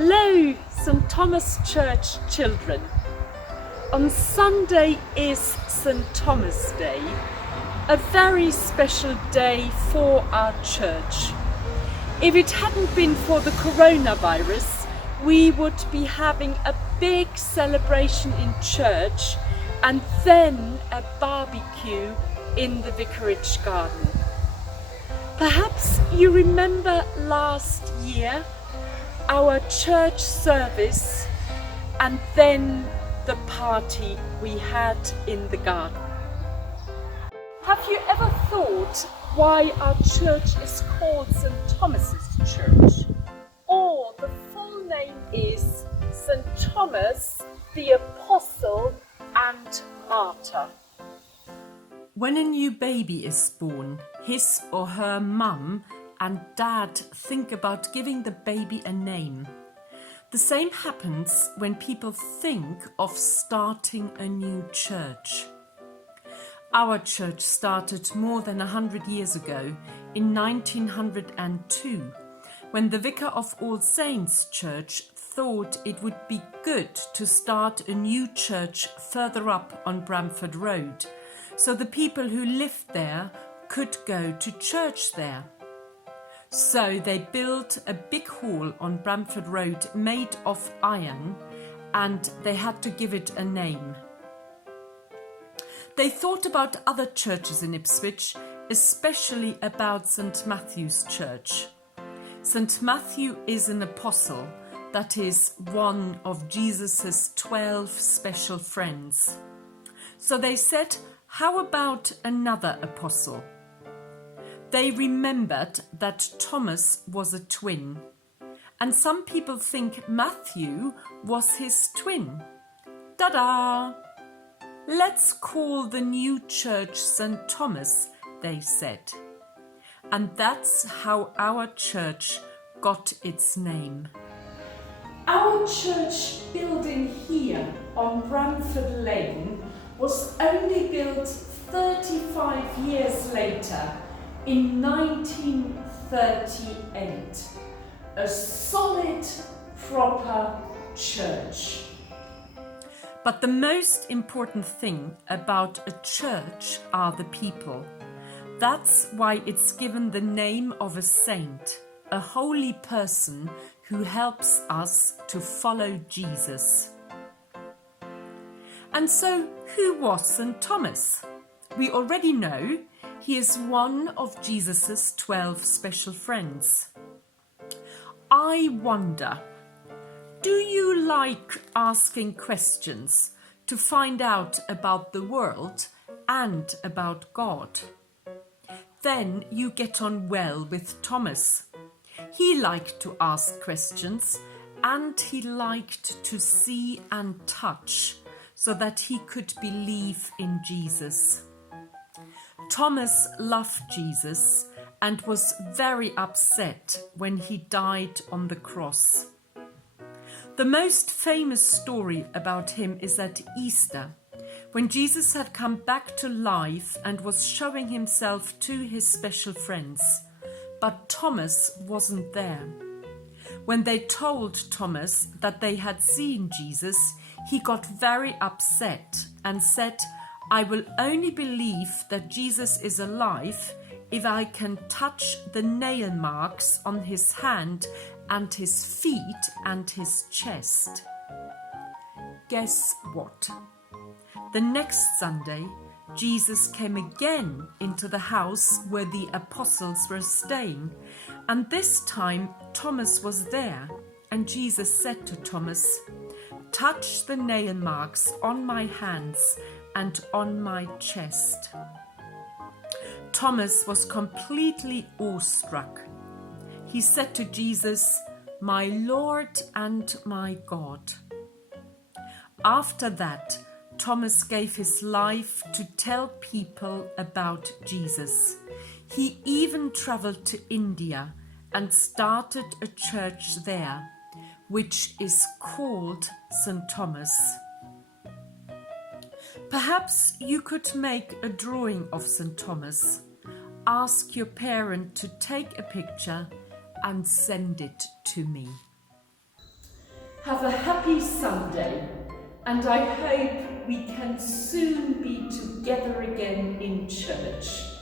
Hello, St. Thomas Church children. On Sunday is St. Thomas Day, a very special day for our church. If it hadn't been for the coronavirus, we would be having a big celebration in church and then a barbecue in the vicarage garden. Perhaps you remember last year our church service and then the party we had in the garden. Have you ever thought why our church is called St. Thomas's Church? Or the full name is St. Thomas the Apostle and Martyr. When a new baby is born, his or her mum and dad think about giving the baby a name. The same happens when people think of starting a new church. Our church started more than 100 years ago in 1902, when the Vicar of All Saints Church thought it would be good to start a new church further up on Bramford Road, so the people who lived there could go to church there. So they built a big hall on Bramford Road made of iron, and they had to give it a name. They thought about other churches in Ipswich, especially about St. Matthew's Church. St. Matthew is an apostle, that is, one of Jesus' 12 special friends. So they said, how about another apostle? They remembered that Thomas was a twin, and some people think Matthew was his twin. Ta-da! Let's call the new church St. Thomas, they said. And that's how our church got its name. Our church building here on Bramford Lane was only built 35 years later, in 1938, a solid, proper church. But the most important thing about a church are the people. That's why it's given the name of a saint, a holy person who helps us to follow Jesus. And so, who was St. Thomas? We already know he is one of Jesus' 12 special friends. I wonder, do you like asking questions to find out about the world and about God? Then you get on well with Thomas. He liked to ask questions and he liked to see and touch so that he could believe in Jesus. Thomas loved Jesus and was very upset when he died on the cross. The most famous story about him is at Easter, when Jesus had come back to life and was showing himself to his special friends, but Thomas wasn't there. When they told Thomas that they had seen Jesus, he got very upset and said, I will only believe that Jesus is alive if I can touch the nail marks on his hand and his feet and his chest. Guess what? The next Sunday, Jesus came again into the house where the apostles were staying, and this time Thomas was there, and Jesus said to Thomas, touch the nail marks on my hands and on my chest. Thomas was completely awestruck. He said to Jesus, my Lord and my God. After that, Thomas gave his life to tell people about Jesus. He even traveled to India and started a church there, which is called St. Thomas. Perhaps you could make a drawing of St. Thomas. Ask your parent to take a picture and send it to me. Have a happy Sunday, and I hope we can soon be together again in church.